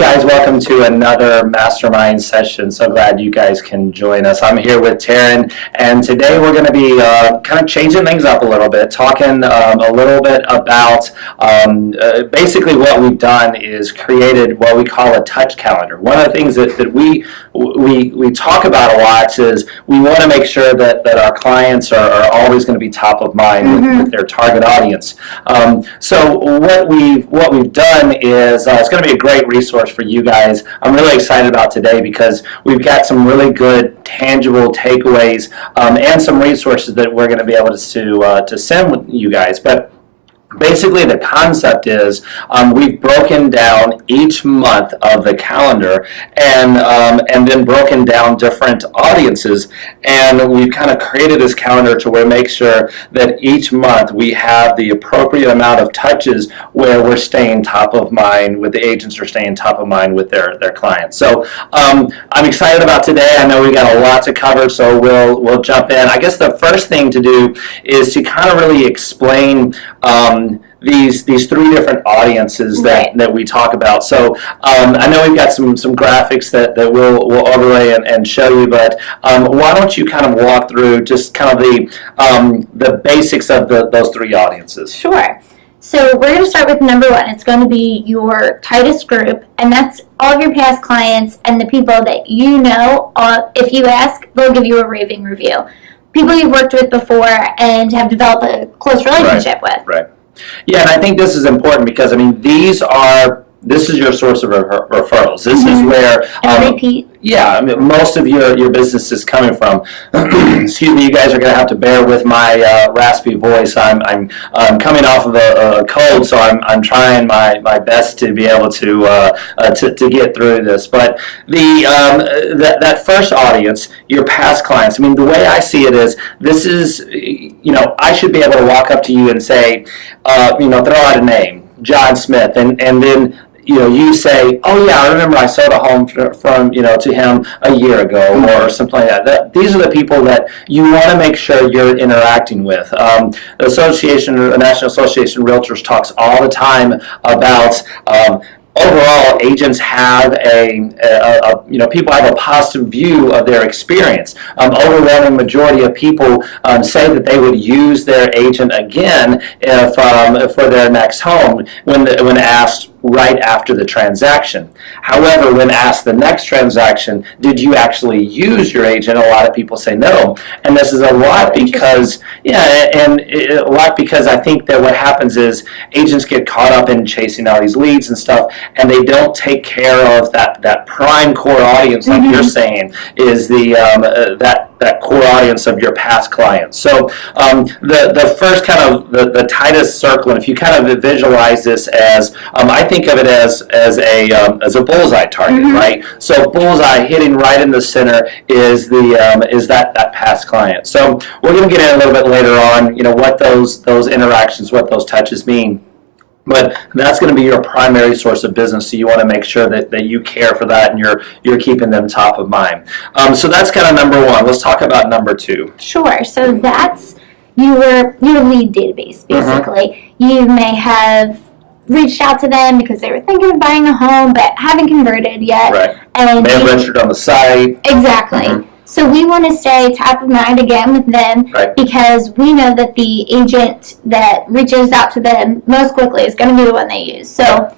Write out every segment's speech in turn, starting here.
guys, welcome to another Mastermind session. So glad you guys can join us. I'm here with Taryn, and today we're going to be kind of changing things up a little bit, talking a little bit about basically what we've done is created what we call a touch calendar. One of the things that we talk about a lot is we want to make sure that our clients are always going to be top of mind with their target audience. So what we've done is it's going to be a great resource for you guys. I'm really excited about today because we've got some really good tangible takeaways and some resources that we're going to be able to send with you guys. But basically, the concept is we've broken down each month of the calendar and then broken down different audiences, and we've kind of created this calendar to where make sure that each month we have the appropriate amount of touches where we're staying top of mind with the agents, are staying top of mind with their clients. So I'm excited about today. I know we got a lot to cover, so we'll jump in. I guess the first thing to do is to kind of really explain these three different audiences that we talk about. So I know we've got some graphics that we'll overlay and show you, but why don't you kind of walk through just kind of the basics of those three audiences? Sure. So we're going to start with number one. It's going to be your tightest group, and that's all of your past clients and the people that you know. If you ask, they'll give you a raving review. People you've worked with before and have developed a close relationship with. Right. Yeah, and I think this is important because, I mean, this is your source of referrals. This is where repeat. Yeah, I mean, most of your business is coming from. Excuse me, you guys are going to have to bear with my raspy voice. I'm coming off of a cold, so I'm trying my best to be able to get through this. But that first audience, your past clients. I mean, the way I see it is, this is, I should be able to walk up to you and say, throw out a name, John Smith, and then you say, oh yeah, I remember I sold a home from to him a year ago or something like that. These are the people that you want to make sure you're interacting with. The National Association of Realtors talks all the time about overall, agents have people have a positive view of their experience. Overwhelming majority of people say that they would use their agent again for their next home when asked right after the transaction. Because when asked the next transaction, did you actually use your agent? A lot of people say no, and this is a lot because I think that what happens is agents get caught up in chasing all these leads and stuff, and they don't take care of that prime core audience, like you're saying, is that core audience of your past clients. So the first kind of the tightest circle, and if you kind of visualize this as I think of it as a bullseye target, right? So bullseye hitting right in the center is that past client. So we're going to get in a little bit later on, what those interactions, what those touches mean. But that's going to be your primary source of business, so you want to make sure that you care for that and you're keeping them top of mind. So that's kind of number one. Let's talk about number two. Sure. So that's your lead database, basically. You may have reached out to them because they were thinking of buying a home but haven't converted yet. Right. And they have registered on the site. Exactly. So we want to stay top of mind again with them because we know that the agent that reaches out to them most quickly is going to be the one they use. So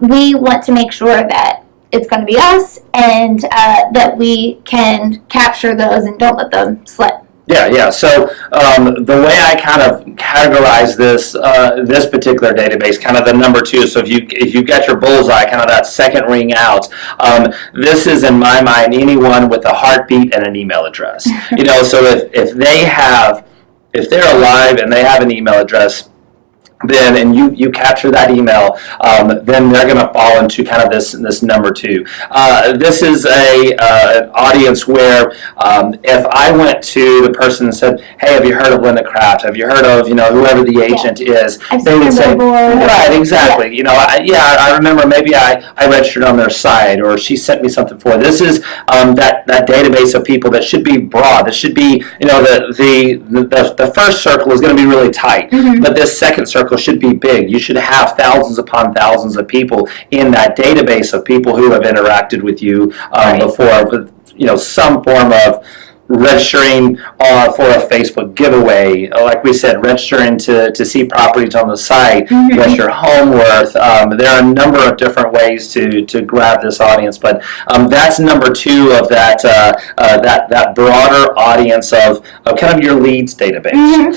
we want to make sure that it's going to be us and that we can capture those and don't let them slip. Yeah. So the way I kind of categorize this particular database, kind of the number two. So if you've got your bullseye, kind of that second ring out, this is in my mind anyone with a heartbeat and an email address. So if they're alive and they have an email address, then and you capture that email, then they're going to fall into kind of this number two. This is an audience where if I went to the person and said, "Hey, have you heard of Linda Craft? Have you heard of whoever the agent is?" They would say, "Right, exactly." I remember maybe I registered on their site, or she sent me something for it. This is that database of people that should be broad. That should be the first circle is going to be really tight, but this second circle circle should be big. You should have thousands upon thousands of people in that database of people who have interacted with you before, with some form of registering for a Facebook giveaway, like we said, registering to see properties on the site, what's your home worth. There are a number of different ways to grab this audience, but that's number two of that broader audience of kind of your leads database.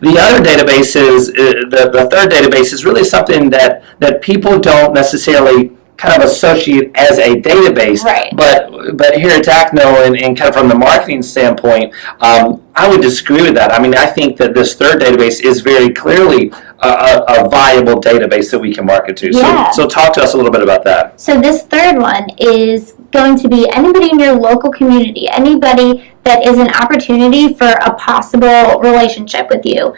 The other database is, the third database is really something that people don't necessarily kind of associate as a database, right. But here at Dakno and kind of from the marketing standpoint, I would disagree with that. I mean, I think that this third database is very clearly a viable database that we can market to. Yeah. So talk to us a little bit about that. So this third one is going to be anybody in your local community, anybody that is an opportunity for a possible relationship with you.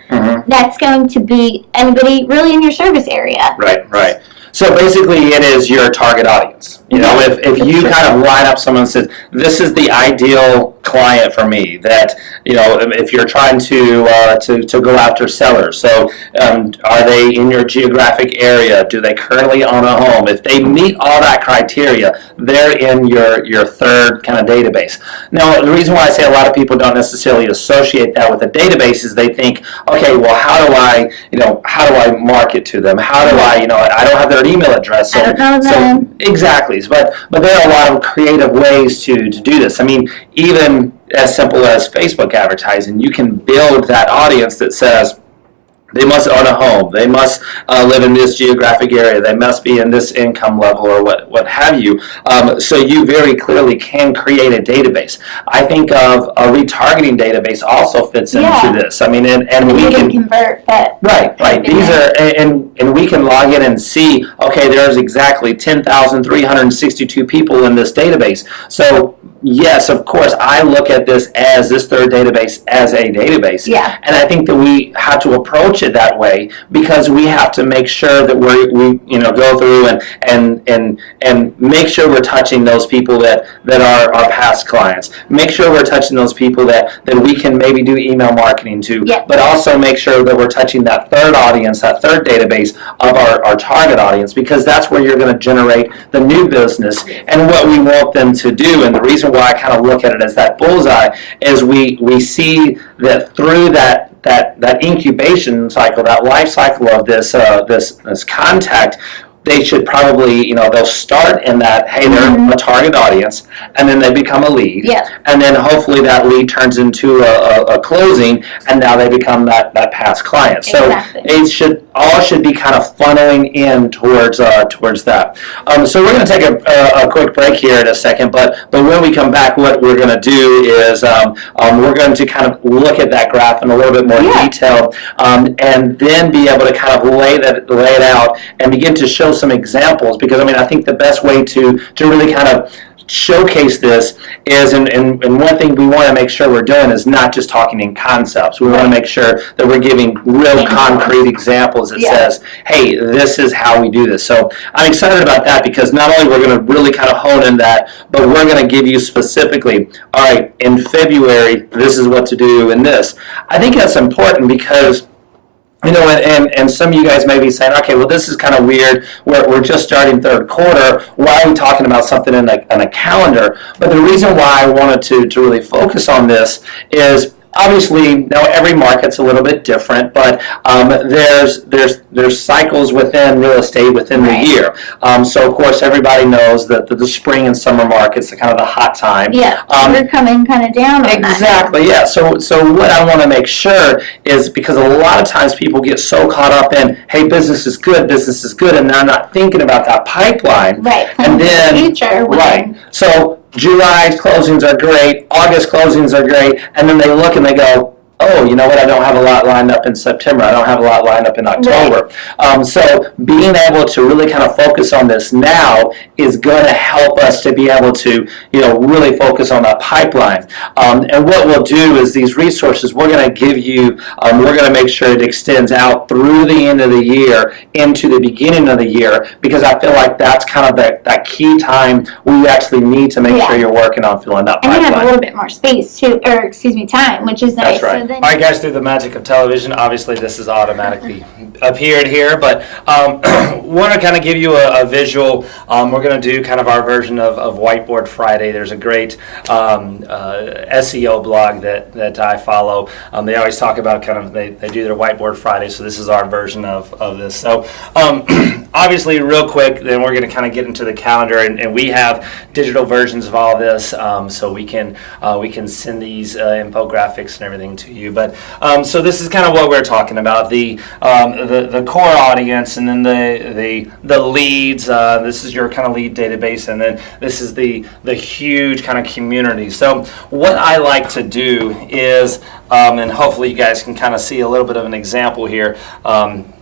That's going to be anybody really in your service area. Right. So basically, it is your target audience. If you kind of line up someone and says, this is the ideal client for me, that, if you're trying to go after sellers. So are they in your geographic area? Do they currently own a home? If they meet all that criteria, they're in your third kind of database. Now, the reason why I say a lot of people don't necessarily associate that with a database is they think, okay, well, how do I market to them? How do I don't have their email address. I don't know them. Exactly. But there are a lot of creative ways to do this. I mean, even as simple as Facebook advertising, you can build that audience that says, they must own a home, they must live in this geographic area, they must be in this income level, or what have you. So you very clearly can create a database. I think of a retargeting database also fits into this. I mean, and we can convert that. Right. These are, and we can log in and see, okay, there's exactly 10,362 people in this database. So yes, of course, I look at this third database as a database. Yeah. And I think that we have to approach it that way because we have to make sure that we go through and make sure we're touching those people that are our past clients. Make sure we're touching those people that we can maybe do email marketing to, but also make sure that we're touching that third audience, that third database of our target audience, because that's where you're going to generate the new business and what we want them to do. And the reason why I kind of look at it as that bullseye is we see that through that incubation cycle, that life cycle of this contact, they should probably, they'll start in that, hey, they're a target audience, and then they become a lead. Yeah. And then hopefully that lead turns into a closing, and now they become that past client. So it should be kind of funneling in towards that. So we're going to take a quick break here in a second, but when we come back, what we're going to do is we're going to kind of look at that graph in a little bit more detail, and then be able to kind of lay it out and begin to show some examples, because I think the best way to really kind of showcase this is, and one thing we want to make sure we're doing is not just talking in concepts. We want to make sure that we're giving real concrete examples that says, hey, this is how we do this. So I'm excited about that, because not only we're going to really kind of hone in that, but we're going to give you specifically, all right, in February, this is what to do in this. I think that's important because and some of you guys may be saying, okay, well, this is kind of weird. We're just starting third quarter. Why are we talking about something in a calendar? But the reason why I wanted to really focus on this is, obviously, now every market's a little bit different, but there's cycles within real estate within the year. So of course everybody knows that the spring and summer markets are kind of the hot time. Yeah, we're coming kind of down on that. Exactly. Yeah. So what I want to make sure is, because a lot of times people get so caught up in, hey, business is good, and they're not thinking about that pipeline. Right. And then the future. Right. So July's closings are great, August closings are great, and then they look and they go, oh, you know what, I don't have a lot lined up in September, I don't have a lot lined up in October. Right. So being able to really kind of focus on this now is going to help us to be able to, really focus on that pipeline. And what we'll do is these resources we're going to give you, we're going to make sure it extends out through the end of the year into the beginning of the year, because I feel like that's kind of that key time we actually need to make sure you're working on filling that pipeline. And you have a little bit more space too, or time, which is nice. That's right. So then. All right, guys, through the magic of television, obviously this is automatically appeared here, but want to kind of give you a visual. We're going to do kind of our version of Whiteboard Friday. There's a great SEO blog that I follow. They always talk about kind of, they do their Whiteboard Friday, so this is our version of this. So obviously, real quick, then we're going to kind of get into the calendar, and we have digital versions of all this, so we can send these infographics and everything to you. But so this is kind of what we're talking about, the core audience, and then the leads. This is your kind of lead database, and then this is the huge kind of community. So what I like to do is, and hopefully you guys can kind of see a little bit of an example here.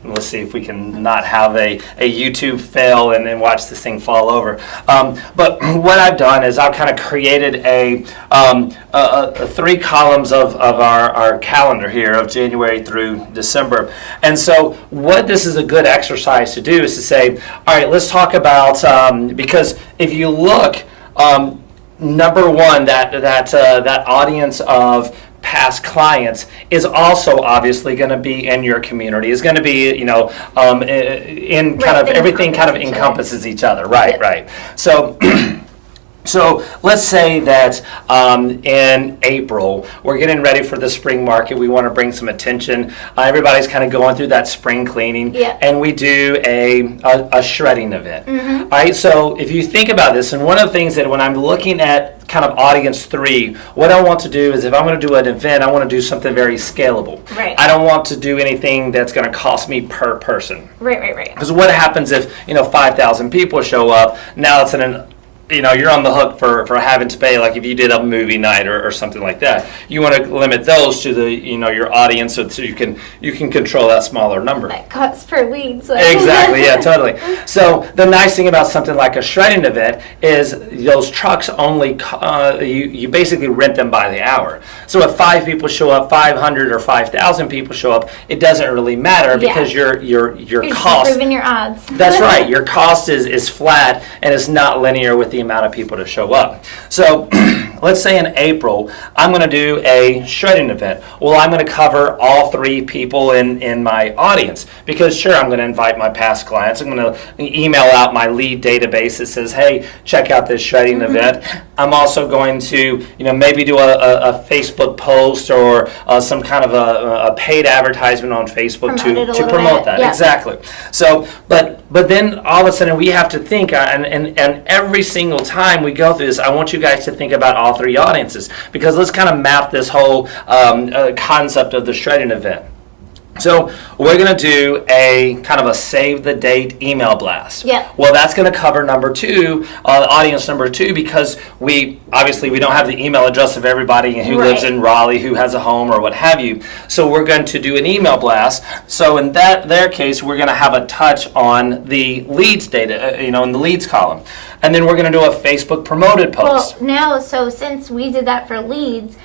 Let's see if we can not have a YouTube fail and then watch this thing fall over. But what I've done is I've kind of created a 3 columns of our calendar here of January through December. And so what this is a good exercise to do is to say, all right, let's talk about, because if you look, number one, that audience of past clients is also obviously going to be in your community, is going to be, in kind of everything kind of encompasses each other. Right. So let's say that in April, we're getting ready for the spring market. We want to bring some attention. Everybody's kind of going through that spring cleaning. Yeah. And we do a shredding event. Mm-hmm. All right, so if you think about this, and one of the things that when I'm looking at kind of audience 3, what I want to do is if I'm going to do an event, I want to do something very scalable. Right. I don't want to do anything that's going to cost me per person. Right. Because what happens if 5,000 people show up? Now it's you're on the hook for having to pay, like if you did a movie night or something like that. You want to limit those to your audience so you can control that smaller number. That costs per lead. So. Exactly, yeah, totally. So the nice thing about something like a shredding event is those trucks only, you basically rent them by the hour. So if 5 people show up, 500 or 5,000 people show up, it doesn't really matter because your cost. You're improving your odds. That's right. Your cost is flat and it's not linear with the amount of people to show up. So let's say in April, I'm going to do a shredding event. Well, I'm going to cover all 3 people in my audience because sure, I'm going to invite my past clients. I'm going to email out my lead database that says, hey, check out this shredding event. I'm also going to, maybe do a Facebook post or some kind of a paid advertisement on Facebook to promote that. Yeah. Exactly. So, but then all of a sudden we have to think, and every single time we go through this, I want you guys to think about all 3 audiences, because let's kind of map this whole concept of the shredding event. So we're going to do a kind of a save the date email blast. Yeah. Well, that's going to cover number 2, audience number 2, because we don't have the email address of everybody who lives in Raleigh, who has a home or what have you. So we're going to do an email blast. So in their case, we're going to have a touch on the leads data, in the leads column. And then we're going to do a Facebook promoted post. Well, so since we did that for leads,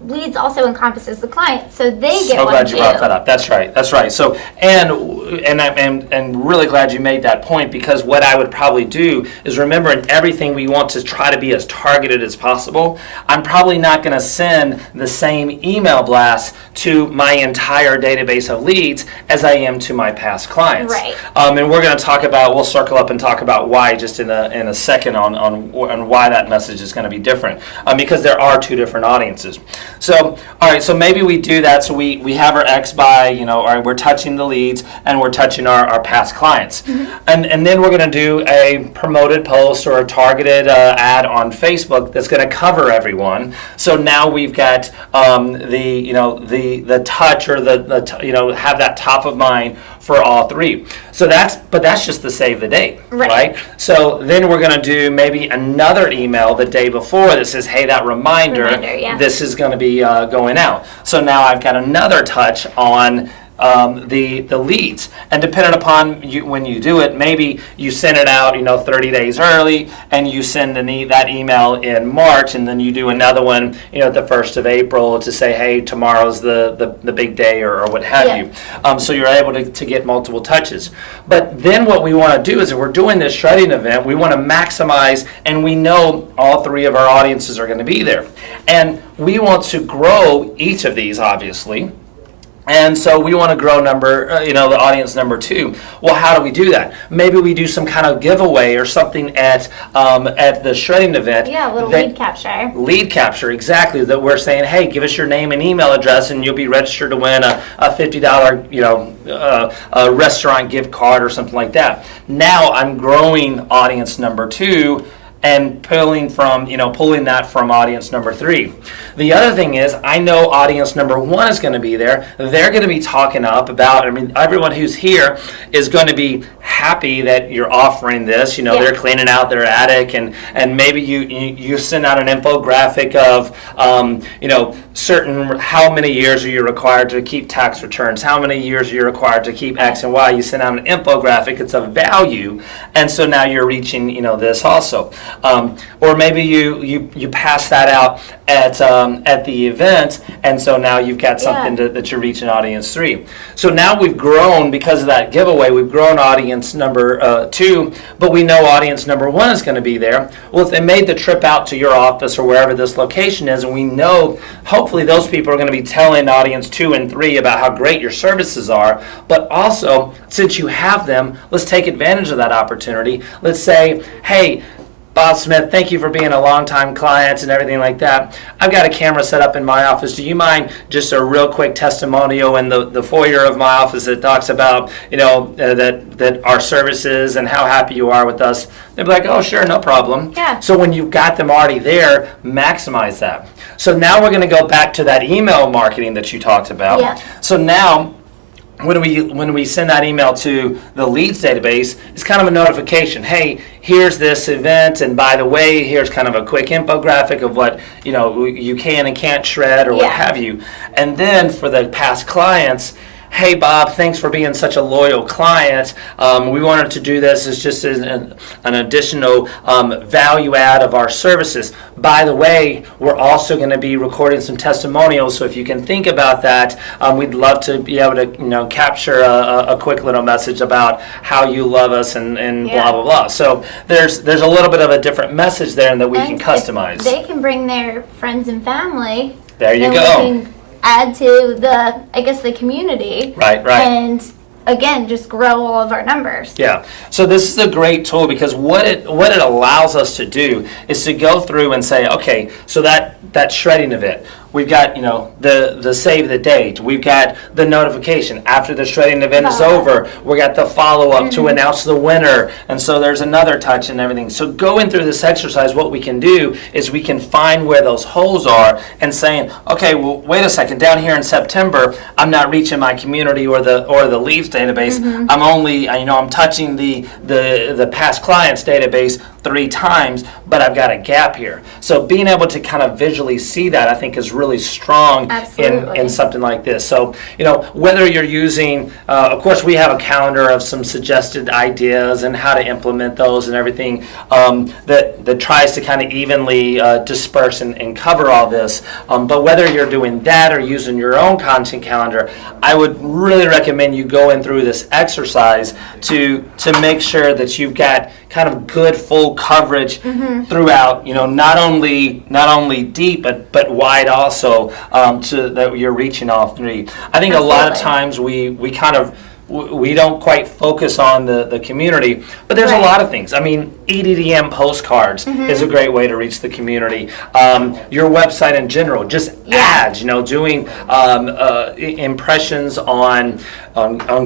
leads also encompasses the client, so they get one too. So glad you brought that up. That's right. So and I'm really glad you made that point, because what I would probably do is, remember, in everything we want to try to be as targeted as possible. I'm probably not going to send the same email blast to my entire database of leads as I am to my past clients. Right. And we're going to talk about, we'll circle up and talk about why just in a second on why that message is going to be different, because there are 2 different audiences. So, all right, so maybe we do that. So we have our X by, all right, we're touching the leads and we're touching our past clients. Mm-hmm. And then we're going to do a promoted post or a targeted ad on Facebook that's going to cover everyone. So now we've got the touch, or have that top of mind for all 3. So that's just the save the date, right? So then we're going to do maybe another email the day before that says, hey, that reminder yeah. This is going to be going out. So now I've got another touch on the leads. And depending upon when you do it, maybe you send it out 30 days early, and you send that email in March, and then you do another one the 1st of April to say, hey, tomorrow's the big day, or what have you. So you're able to get multiple touches. But then what we want to do is, if we're doing this shredding event, we want to maximize, and we know all 3 of our audiences are going to be there. And we want to grow each of these, obviously. And so we want to grow the audience number 2. Well, how do we do that? Maybe we do some kind of giveaway or something at the shredding event. Yeah, a little lead capture. Lead capture, exactly. That we're saying, hey, give us your name and email address, and you'll be registered to win a $50 a restaurant gift card or something like that. Now I'm growing audience number 2. And pulling that from audience number 3. The other thing is, I know audience number 1 is going to be there. They're going to be talking up about, everyone who's here is going to be happy that you're offering this. They're cleaning out their attic, and maybe you send out an infographic of, certain, how many years are you required to keep tax returns, how many years are you required to keep X and Y. You send out an infographic, it's of value, and so now you're reaching, this also. Or maybe you pass that out at the event, and so now you've got something that you're reaching audience 3. So now we've grown, because of that giveaway, we've grown audience number 2, but we know audience number 1 is going to be there. Well, if they made the trip out to your office or wherever this location is, and we know hopefully those people are going to be telling audience 2 and 3 about how great your services are, but also, since you have them, let's take advantage of that opportunity. Let's say, hey, Bob Smith, thank you for being a longtime client and everything like that. I've got a camera set up in my office. Do you mind just a real quick testimonial in the foyer of my office that talks about, that our services and how happy you are with us? They'd be like, oh, sure, no problem. Yeah. So when you've got them already there, maximize that. So now we're going to go back to that email marketing that you talked about. Yeah. So now, when we send that email to the leads database, it's kind of a notification. Hey, here's this event, and by the way, here's kind of a quick infographic of what you can and can't shred or what have you. And then for the past clients, hey, Bob, thanks for being such a loyal client. We wanted to do this as just an additional value add of our services. By the way, we're also going to be recording some testimonials, so if you can think about that, we'd love to be able to capture a quick little message about how you love us and blah, blah, blah. So there's a little bit of a different message there that we can customize. They can bring their friends and family. There you go. Add to the community. Right. And again, just grow all of our numbers. Yeah. So this is a great tool, because what it allows us to do is to go through and say, okay, so that shredding event, we've got the save the date, we've got the notification after the shredding event is over, we got the follow-up to announce the winner, and so there's another touch and everything. So going through this exercise, what we can do is we can find where those holes are and saying, okay, well, wait a second, down here in September, I'm not reaching my community or the leads database. I'm only I'm touching the past clients database 3 times, but I've got a gap here. So being able to kind of visually see that, I think, is really strong in something like this. So whether you're using, of course, we have a calendar of some suggested ideas and how to implement those and everything that tries to kind of evenly disperse and cover all this. But whether you're doing that or using your own content calendar, I would really recommend you going through this exercise to make sure that you've got kind of good full coverage throughout, not only deep but wide also, to that you're reaching all 3. I think a lot of times we don't quite focus on the community, but there's a lot of things. EDDM postcards is a great way to reach the community. Your website in general, just ads, doing impressions on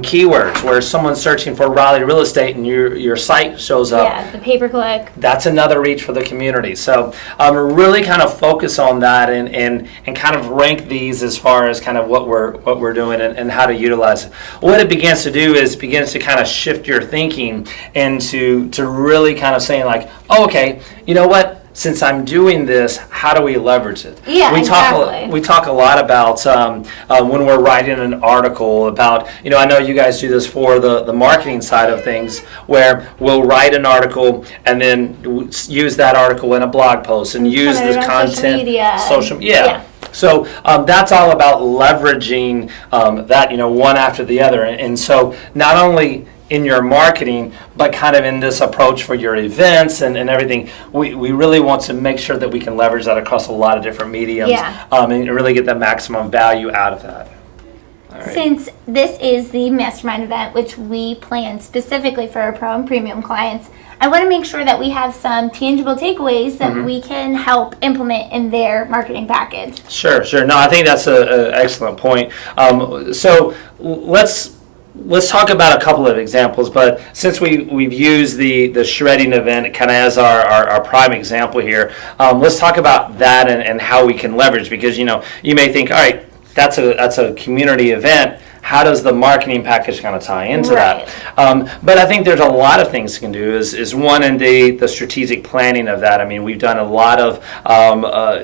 keywords where someone's searching for Raleigh real estate and your site shows up. Yeah, the pay-per-click. That's another reach for the community. So really kind of focus on that and kind of rank these as far as kind of what we're doing and how to utilize it. What it begins to do is begins to kind of shift your thinking into really kind of saying like, oh, okay, you know what? since I'm doing this, how do we leverage it? Yeah, we exactly. We talk a lot about when we're writing an article about, I know you guys do this for the marketing side of things, where we'll write an article and then use that article in a blog post and use this content. Social media. Yeah. So that's all about leveraging that, one after the other. And so not only in your marketing, but kind of in this approach for your events and everything, we really want to make sure that we can leverage that across a lot of different mediums and really get the maximum value out of that. All right. Since this is the Mastermind event, which we plan specifically for our pro and premium clients, I want to make sure that we have some tangible takeaways that we can help implement in their marketing package. Sure. No, I think that's an excellent point. So let's talk about a couple of examples, but since we've used the shredding event kind of as our prime example here, let's talk about that and how we can leverage, because you may think, all right, that's a community event. How does the marketing package kind of tie into that? But I think there's a lot of things you can do. Is one in the strategic planning of that. I mean, we've done a lot of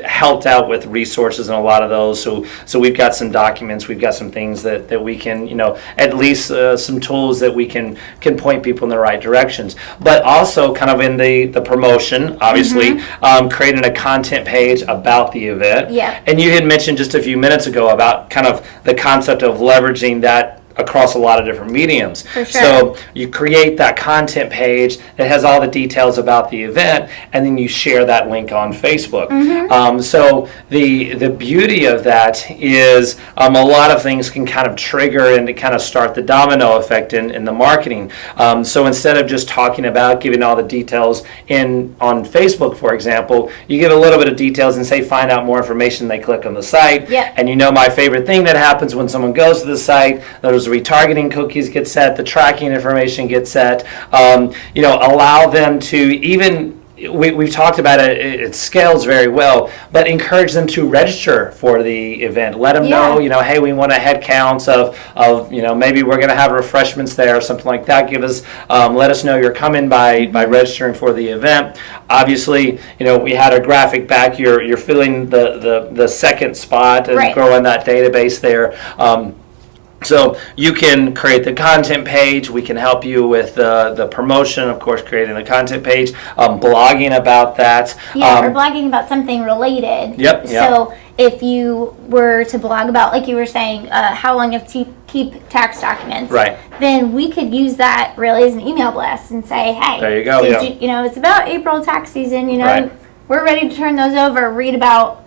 helped out with resources and a lot of those. So we've got some documents. We've got some things that we can, at least some tools that we can point people in the right directions. But also kind of in the promotion, obviously, creating a content page about the event. Yeah. And you had mentioned just a few minutes ago about kind of the concept of leveraging that across a lot of different mediums. For sure. So you create that content page that has all the details about the event, and then you share that link on Facebook. So the beauty of that is a lot of things can kind of trigger and to kind of start the domino effect in the marketing. So instead of just talking about giving all the details on Facebook, for example, you give a little bit of details and say find out more information. They click on the site, and my favorite thing that happens when someone goes to the site, those retargeting cookies get set, the tracking information gets set. Allow them to even. We've talked about it. It scales very well, but encourage them to register for the event. Let them know, hey, we want a head count of maybe we're going to have refreshments there or something like that. Let us know you're coming by registering for the event. Obviously, we had a graphic back. You're filling the second spot and growing that database there. So you can create the content page. We can help you with the promotion, of course, creating the content page, blogging about that. Yeah, or blogging about something related. Yep. So if you were to blog about, like you were saying, how long you have to keep tax documents, then we could use that really as an email blast and say, hey, there you go. It's about April tax season, we're ready to turn those over, read about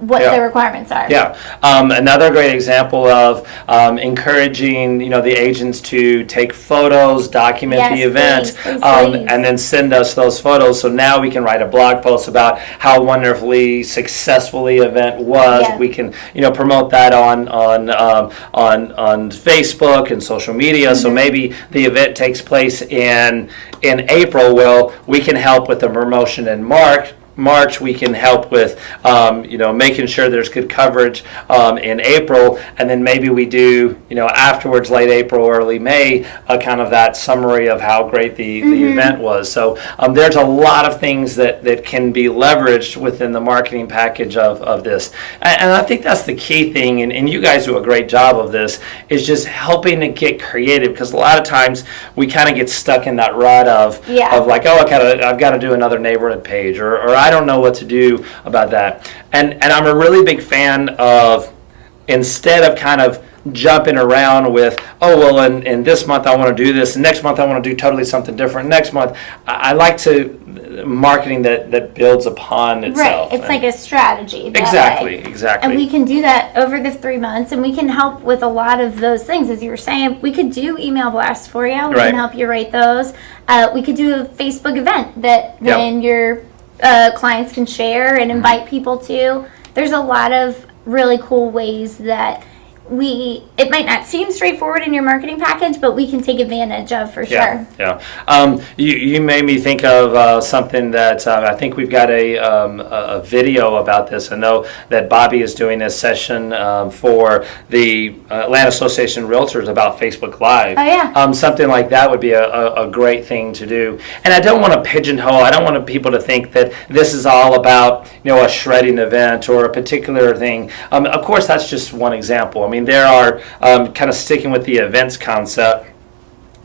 what the requirements are. Yeah. Another great example of encouraging, the agents to take photos, document the event, please. And then send us those photos. So now we can write a blog post about how wonderfully successful the event was. Yeah. We can, promote that on Facebook and social media. So maybe the event takes place in April. Well, we can help with the promotion in March, we can help with, making sure there's good coverage in April, and then maybe we do, afterwards, late April, early May, kind of that summary of how great the event was. So there's a lot of things that can be leveraged within the marketing package of this. And I think that's the key thing, and you guys do a great job of this, is just helping to get creative, because a lot of times we kind of get stuck in that rut of like, I've got to do another neighborhood page, or I don't know what to do about that. And I'm a really big fan of, instead of kind of jumping around with, in this month I want to do this, and next month I want to do totally something different, next month, I like to marketing that builds upon itself. Right, it's like a strategy. Exactly. And we can do that over the 3 months, and we can help with a lot of those things. As you were saying, we could do email blasts for you. We can help you write those. We could do a Facebook event that then your clients can share and invite people to. There's a lot of really cool ways that it might not seem straightforward in your marketing package, but we can take advantage of for sure. Yeah. You made me think of something that I think we've got a video about this. I know that Bobby is doing a session for the Atlanta Association of Realtors about Facebook Live. Oh, yeah. Something like that would be a great thing to do. And I don't want to pigeonhole. I don't want people to think that this is all about a shredding event or a particular thing. Of course, that's just one example. I mean, there are kind of sticking with the events concept.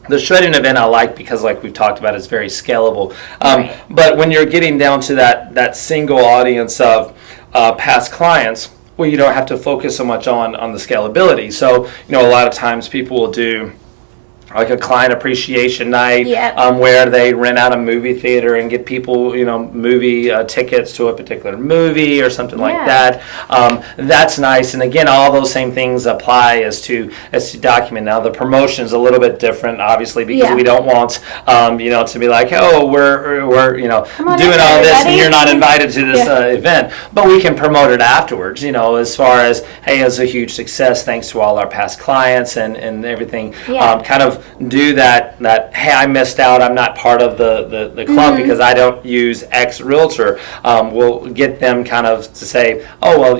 The shredding event I like because, like we've talked about, it's very scalable. Right. But when you're getting down to that single audience of past clients, well, you don't have to focus so much on the scalability. So, a lot of times people will do like a client appreciation night, where they rent out a movie theater and get people, movie tickets to a particular movie or something like that. That's nice. And again, all those same things apply as to document. Now, the promotion is a little bit different, obviously, because we don't want, to be like, oh, we're doing all this and you're not invited to this event. But we can promote it afterwards, as far as, hey, it's a huge success thanks to all our past clients and everything. Kind of do that hey, I missed out, I'm not part of the club because I don't use X realtor. We'll get them kind of to say, oh, well,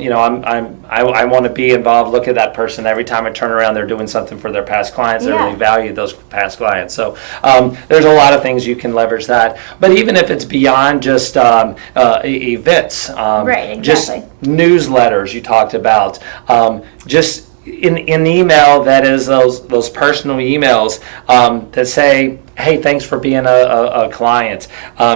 I want to be involved. Look at that person. Every time I turn around, they're doing something for their past clients. They really value those past clients. So there's a lot of things you can leverage that. But even if it's beyond just events, right, exactly. Just newsletters you talked about, just in email, that is those personal emails that say, hey, thanks for being a client,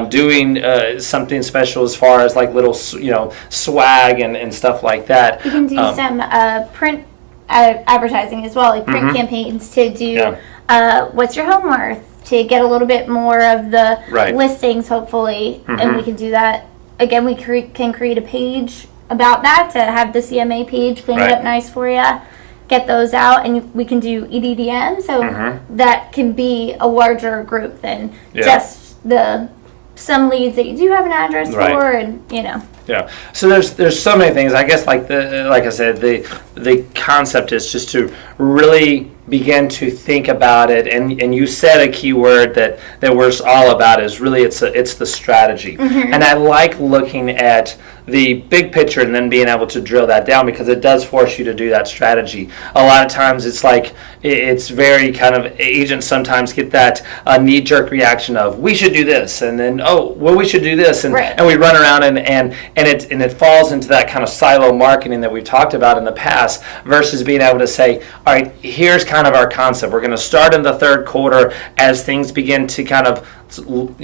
doing something special as far as like little swag and stuff like that. You can do some print advertising as well, like print campaigns to do what's your home worth, to get a little bit more of the listings hopefully, and we can do that. Again, we can create a page about that to have the CMA page, clean it up nice for you, get those out, and we can do EDDM, so that can be a larger group than just some leads that you do have an address for, and Yeah. So there's so many things. I guess like I said, the concept is just to really begin to think about it, and you said a key word that we're all about is really it's the strategy. And I like looking at the big picture and then being able to drill that down, because it does force you to do that strategy. A lot of times it's like it's very kind of, agents sometimes get that knee-jerk reaction of, we should do this, and then, oh, well, we should do this, and we run around and it falls into that kind of silo marketing that we've talked about in the past, versus being able to say, all right, here's kind of our concept. We're going to start in the third quarter as things begin to kind of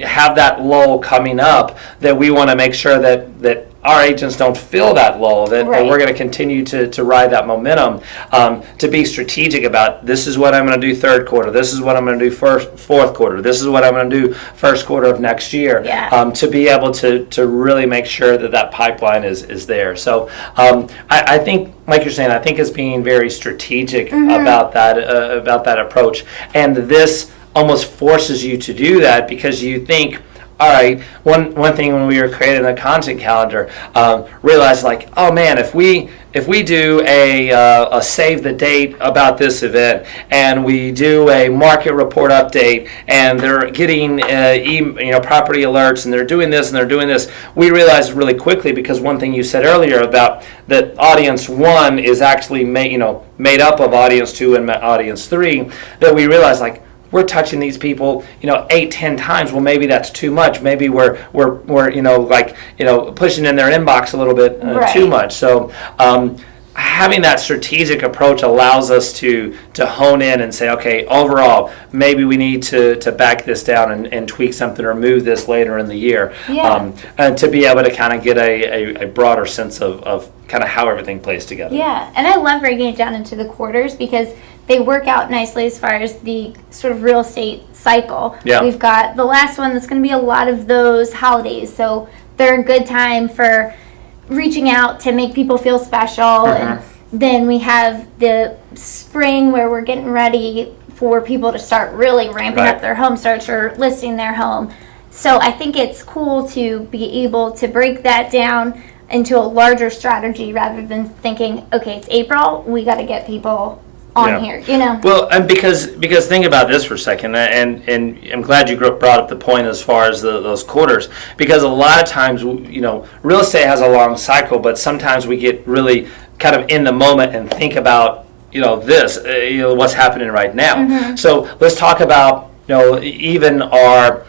have that lull coming up, that we want to make sure that our agents don't feel that lull, that we're going to continue to ride that momentum, to be strategic about, this is what I'm going to do third quarter, this is what I'm going to do fourth quarter, this is what I'm going to do first quarter of next year, to be able to really make sure that pipeline is there. So I think, like you're saying, I think it's being very strategic about that approach, and this almost forces you to do that, because you think, all right, one thing when we were creating the content calendar, realized like, oh man, if we do a save the date about this event, and we do a market report update, and they're getting property alerts, and they're doing this and they're doing this, we realized really quickly, because one thing you said earlier about that audience 1 is actually made up of audience 2 and audience 3, that we realized like, we're touching these people, 8-10 times. Well, maybe that's too much. Maybe we're pushing in their inbox a little bit too much. So having that strategic approach allows us to hone in and say, okay, overall, maybe we need to back this down and tweak something or move this later in the year, and to be able to kind of get a broader sense of kind of how everything plays together. Yeah, and I love breaking it down into the quarters, because they work out nicely as far as the sort of real estate cycle. Yeah. We've got the last one that's going to be a lot of those holidays, so they're a good time for reaching out to make people feel special. And then we have the spring, where we're getting ready for people to start really ramping up their home search or listing their home. So I think it's cool to be able to break that down into a larger strategy rather than thinking, okay, it's April, we got to get people on here, Well, and because think about this for a second, and I'm glad you brought up the point as far as those quarters, because a lot of times, real estate has a long cycle, but sometimes we get really kind of in the moment and think about, this, what's happening right now. Mm-hmm. So let's talk about, even our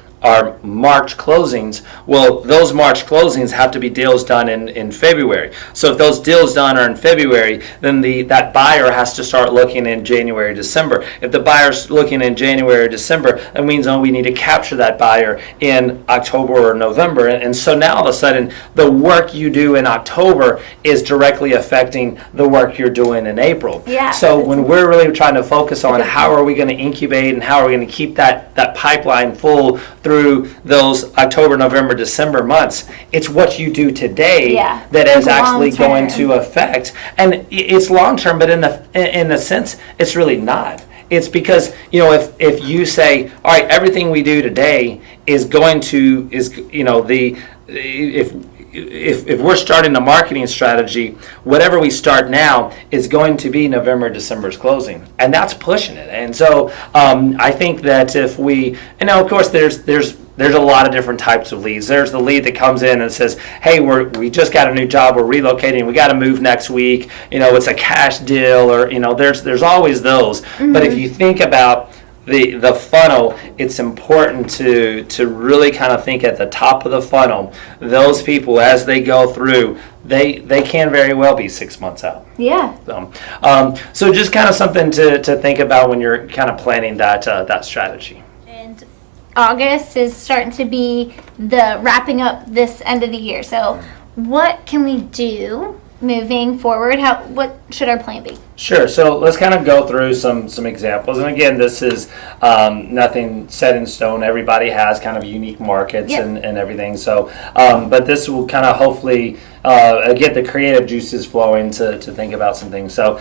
March closings. Well, those March closings have to be deals done in February. So if those deals done are in February, then that buyer has to start looking in January, December. If the buyer's looking in January, December, that means we need to capture that buyer in October or November. And so now all of a sudden, the work you do in October is directly affecting the work you're doing in April. Yeah. So when we're really trying to focus on how are we going to incubate and how are we going to keep that pipeline full through those October, November, December months, it's what you do today that is actually going to affect. And it's long term, but in a sense, it's really not. It's because, if you say, all right, everything we do today is going to, if we're starting a marketing strategy, whatever we start now is going to be November, December's closing, and that's pushing it. And so I think that if we, of course, there's a lot of different types of leads. There's the lead that comes in and says, hey, we just got a new job, we're relocating, we got to move next week, it's a cash deal, or there's always those. Mm-hmm. But if you think about the funnel, it's important to really kind of think at the top of the funnel, those people as they go through, they can very well be 6 months out. Yeah. So just kind of something to think about when you're kind of planning that strategy. And August is starting to be the wrapping up this end of the year. So what can we do moving forward? What should our plan be? Sure. So let's kind of go through some examples. And again, this is nothing set in stone. Everybody has kind of unique markets and everything. So, but this will kind of hopefully get the creative juices flowing to think about some things. So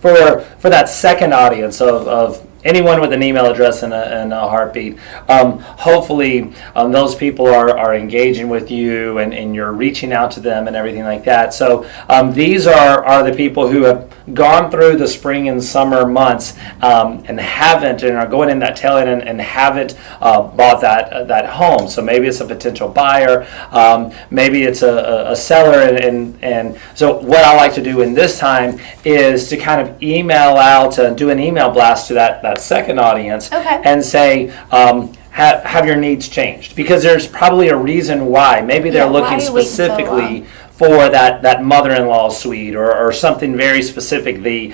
for that second audience of anyone with an email address and a heartbeat, hopefully those people are engaging with you and you're reaching out to them and everything like that. So these are the people who have gone through the spring and summer months and are going in that tail end and haven't bought that home. So maybe it's a potential buyer, maybe it's a seller, and so what I like to do in this time is to kind of email out and do an email blast to that second audience and say, have your needs changed? Because there's probably a reason why. Maybe they're looking specifically for that mother-in-law suite or something very specific, the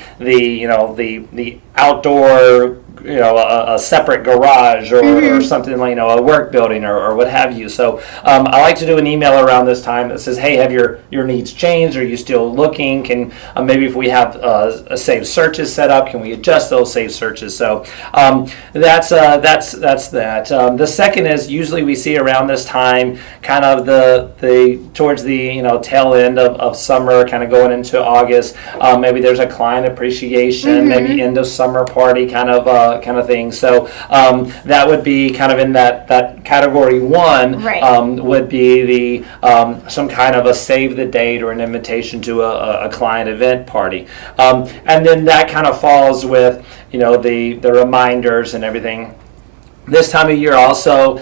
outdoor, a separate garage or something like, a work building or what have you. So I like to do an email around this time that says, hey, have your needs changed? Are you still looking? Can maybe if we have a saved searches set up, can we adjust those saved searches? So that's that. The second is usually we see around this time kind of the towards the tail end of summer, kind of going into August. Maybe there's a client appreciation, maybe end of summer party kind of thing. So that would be kind of in that category one. Would be the some kind of a save the date or an invitation to a client event party, and then that kind of falls with the reminders and everything. This time of year also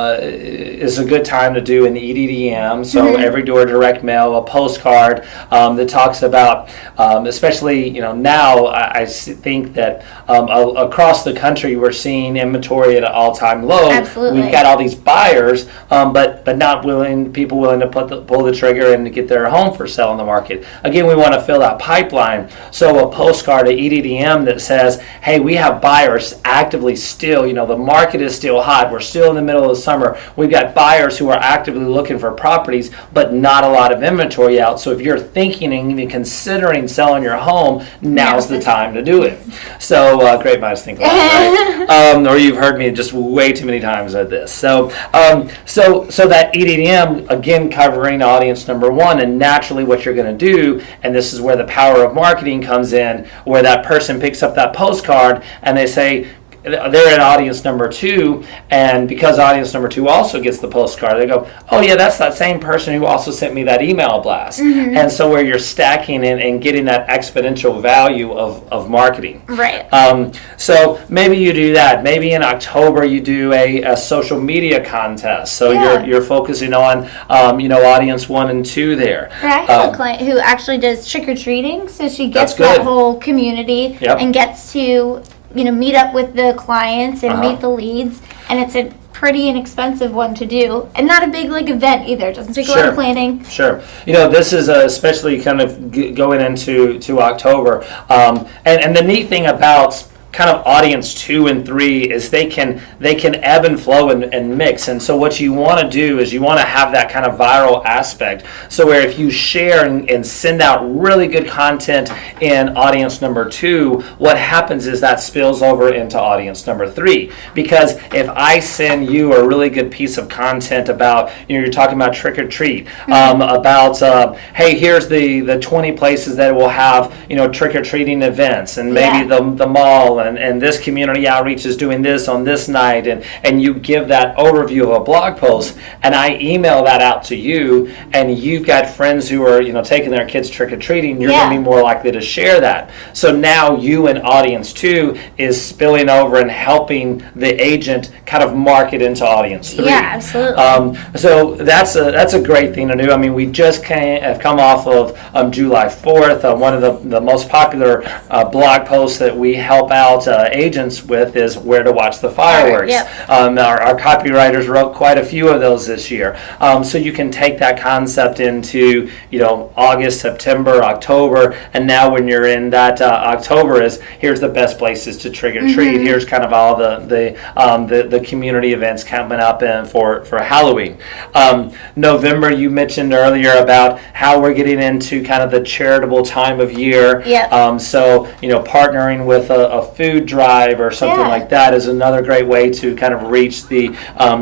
is a good time to do an EDDM, so every door direct mail, a postcard that talks about, especially now I think that across the country we're seeing inventory at an all-time low. Absolutely. We've got all these buyers, but not people willing to pull the trigger and to get their home for sale on the market. Again, we want to fill that pipeline. So a postcard, an EDDM that says, hey, we have buyers actively still. The market is still hot. We're still in the middle of the summer. We've got buyers who are actively looking for properties, but not a lot of inventory out. So if you're thinking and even considering selling your home, now's the time to do it. So great minds think alike, right? Or you've heard me just way too many times at this. So that EDDM, again, covering audience number one, and naturally what you're going to do, and this is where the power of marketing comes in, where that person picks up that postcard and they say, they're at audience number 2, and because audience number 2 also gets the postcard, they go, oh yeah, that's that same person who also sent me that email blast. And so where you're stacking and getting that exponential value of marketing. Right. So maybe you do that. Maybe in October you do a social media contest. So you're focusing on audience 1 and 2 there. I have a client who actually does trick-or-treating, so she gets that whole community and gets to meet up with the clients and meet the leads, and it's a pretty inexpensive one to do, and not a big event either. It doesn't take a lot of planning. Sure. This is especially kind of going into October, and the neat thing about kind of audience 2 and 3 is they can ebb and flow and mix. And so what you want to do is you want to have that kind of viral aspect. So where if you share and send out really good content in audience number 2, what happens is that spills over into audience number 3. Because if I send you a really good piece of content about, you're talking about trick or treat, about, hey, here's the 20 places that will have, trick or treating events, and maybe the mall, and this community outreach is doing this on this night, and you give that overview of a blog post, and I email that out to you, and you've got friends who are taking their kids trick-or-treating, you're going to be more likely to share that. So now you and audience 2 is spilling over and helping the agent kind of market into audience 3. Yeah, absolutely. So that's a great thing to do. I mean, we just have come off of July 4th. One of the most popular blog posts that we help out agents with is where to watch the fireworks. Our copywriters wrote quite a few of those this year. So you can take that concept into August, September, October, and now when you're in that October here's the best places to trick or treat. Here's kind of all the community events coming up for Halloween. November, you mentioned earlier about how we're getting into kind of the charitable time of year. So partnering with a food drive or something like that is another great way to kind of reach the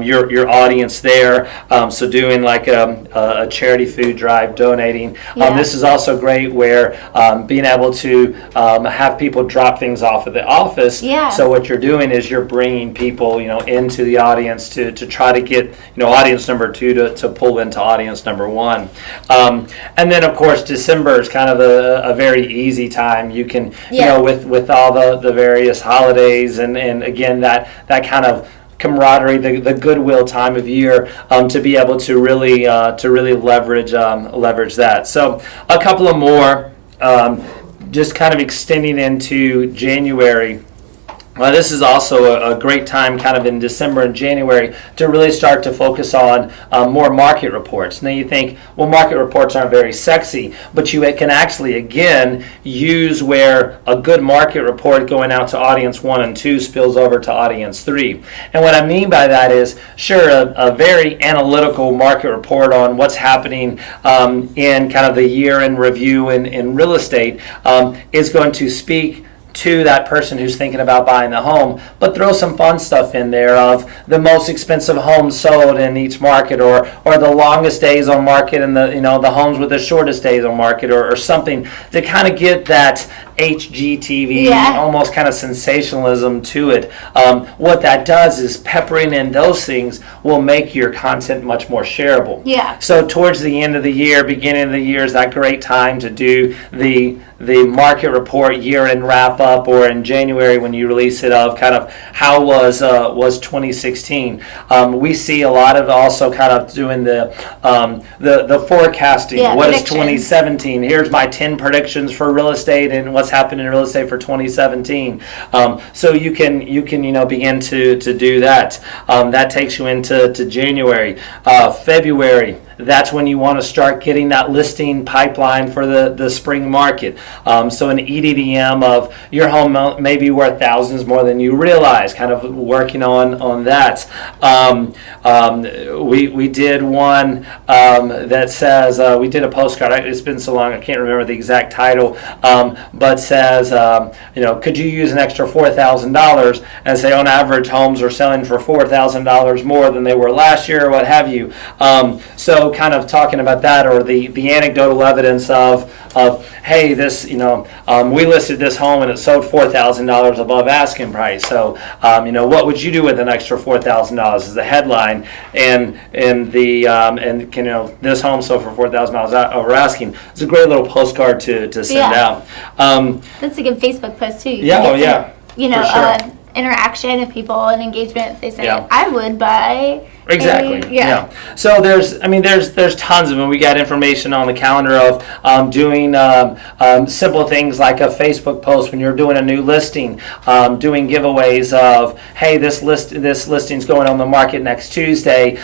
your audience there. So doing like a charity food drive, donating. This is also great where being able to have people drop things off at the office. So what you're doing is you're bringing people into the audience to try to get audience number 2 to pull into audience number 1. And then of course December is kind of a very easy time. You can with all the various holidays and again that kind of camaraderie, the goodwill time of year, to be able to really leverage that. So a couple of more, just kind of extending into January. This is also a great time kind of in December and January to really start to focus on more market reports. Now you think, well, market reports aren't very sexy, but you can actually, again, use where a good market report going out to audience 1 and 2 spills over to audience 3. And what I mean by that is, sure, a very analytical market report on what's happening in kind of the year in review in real estate is going to speak to that person who's thinking about buying the home, but throw some fun stuff in there of the most expensive homes sold in each market, or the longest days on market, and the homes with the shortest days on market, or something to kind of get that HGTV, almost kind of sensationalism to it. What that does is peppering in those things will make your content much more shareable. So towards the end of the year, beginning of the year is that great time to do the market report year-end wrap-up, or in January when you release it, of kind of how was 2016. We see a lot of also kind of doing the forecasting. What is 2017? Here's my 10 predictions for real estate and what's happening in real estate for 2017. So you can begin to do that. That takes you into January. February, that's when you want to start getting that listing pipeline for the spring market. So an EDDM of your home may be worth thousands more than you realize, kind of working on that. We did one that says, we did a postcard, it's been so long I can't remember the exact title, but says, could you use an extra $4,000, and say on average homes are selling for $4,000 more than they were last year, or what have you. So so kind of talking about that, or the anecdotal evidence of hey, this, we listed this home and it sold $4,000 above asking price. So, what would you do with an extra $4,000 is the headline, and this home sold for $4,000 over asking. It's a great little postcard to send out. That's a good Facebook post too. Yeah, For sure. Interaction of people and engagement. If they say, Yeah. I would buy. Exactly. Yeah. So there's tons of them. We got information on the calendar of doing simple things like a Facebook post when you're doing a new listing, doing giveaways of, hey, this listing's going on the market next Tuesday.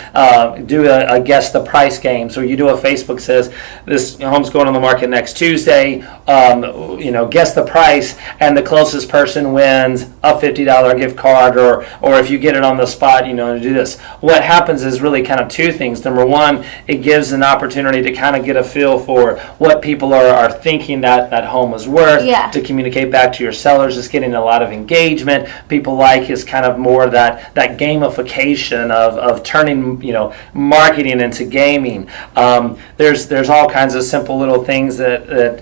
Do a guess the price game. So you do a Facebook says this home's going on the market next Tuesday. Guess the price, and the closest person wins a $50 gift card, or if you get it on the spot, to do this. What happens is really kind of two things. Number one, it gives an opportunity to kind of get a feel for what people are thinking that home is worth, to communicate back to your sellers. It's getting a lot of engagement. People like is kind of more that gamification of turning marketing into gaming. There's all kinds of simple little things that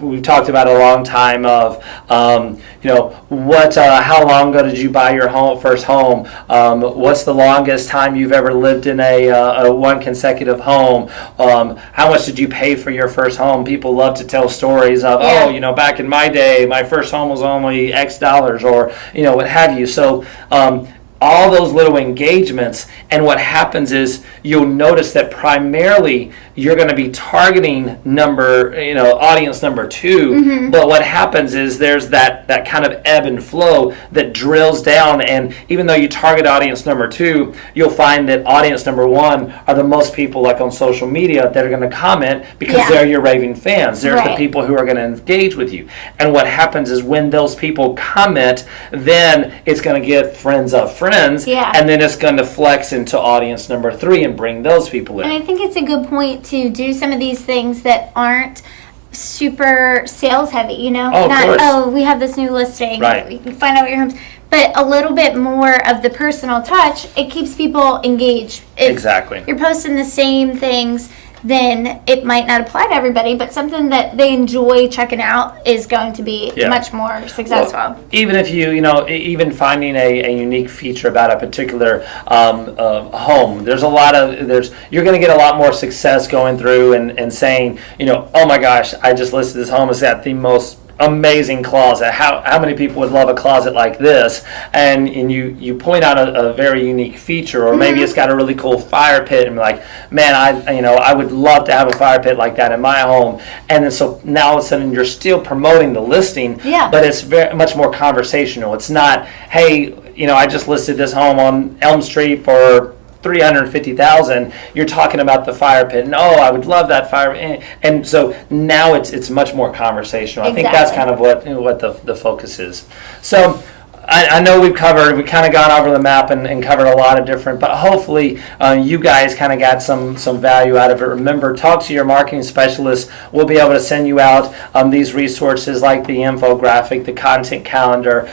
we've talked about a long time of how long ago did you buy your first home? What's the longest time you've ever lived in a one consecutive home? How much did you pay for your first home? People love to tell stories of, back in my day, my first home was only X dollars, or, what have you. So, all those little engagements, and what happens is you'll notice that primarily you're going to be targeting audience number 2, but what happens is there's that kind of ebb and flow that drills down, and even though you target audience number 2, you'll find that audience number 1 are the most people, like on social media, that are going to comment because they're your raving fans. They're the people who are going to engage with you. And what happens is when those people comment, then it's going to get friends of friends, and then it's going to flex into audience number 3 and bring those people in. And I think it's a good point to do some of these things that aren't super sales heavy, we have this new listing, we can find out what your home's, but a little bit more of the personal touch. It keeps people engaged. Exactly. You're posting the same things, then it might not apply to everybody, but something that they enjoy checking out is going to be much more successful. Well, even if even finding a unique feature about a particular home, you're going to get a lot more success going through and saying, oh my gosh, I just listed this home. It's got the most amazing closet. How many people would love a closet like this? And you point out a very unique feature, or maybe it's got a really cool fire pit, and like, man, I would love to have a fire pit like that in my home. And then so now all of a sudden you're still promoting the listing, but it's very much more conversational. It's not, hey, I just listed this home on Elm Street for $350,000. You're talking about the fire pit, and I would love that fire, and so now it's much more conversational. I think that's kind of what the focus is. So I know we kind of gone over the map and covered a lot of different, but hopefully you guys kind of got some value out of it. Remember, talk to your marketing specialist. We'll be able to send you out these resources like the infographic, the content calendar,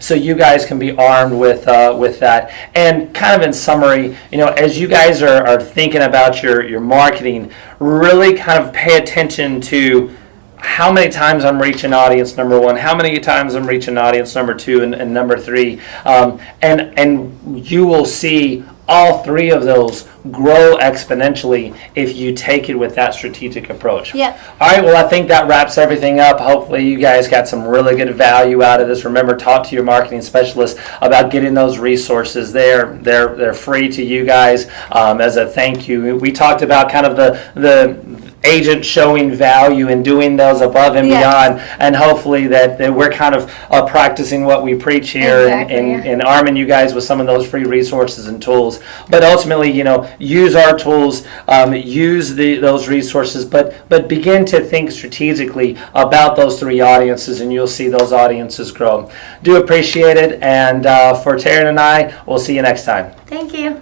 so you guys can be armed with that. And kind of in summary, as you guys are thinking about your marketing, really kind of pay attention to how many times I'm reaching audience number 1, how many times I'm reaching audience number 2 and number 3, and you will see all 3 of those grow exponentially if you take it with that strategic approach. All right, well, I think that wraps everything up. Hopefully you guys got some really good value out of this. Remember, talk to your marketing specialist about getting those resources. They're free to you guys as a thank you. We talked about kind of the agent showing value and doing those above and beyond, and hopefully that we're kind of practicing what we preach here, and arming you guys with some of those free resources and tools. But ultimately, use our tools, use those resources, but begin to think strategically about those 3 audiences, and you'll see those audiences grow. Do appreciate it, and for Taryn and I, we'll see you next time. Thank you.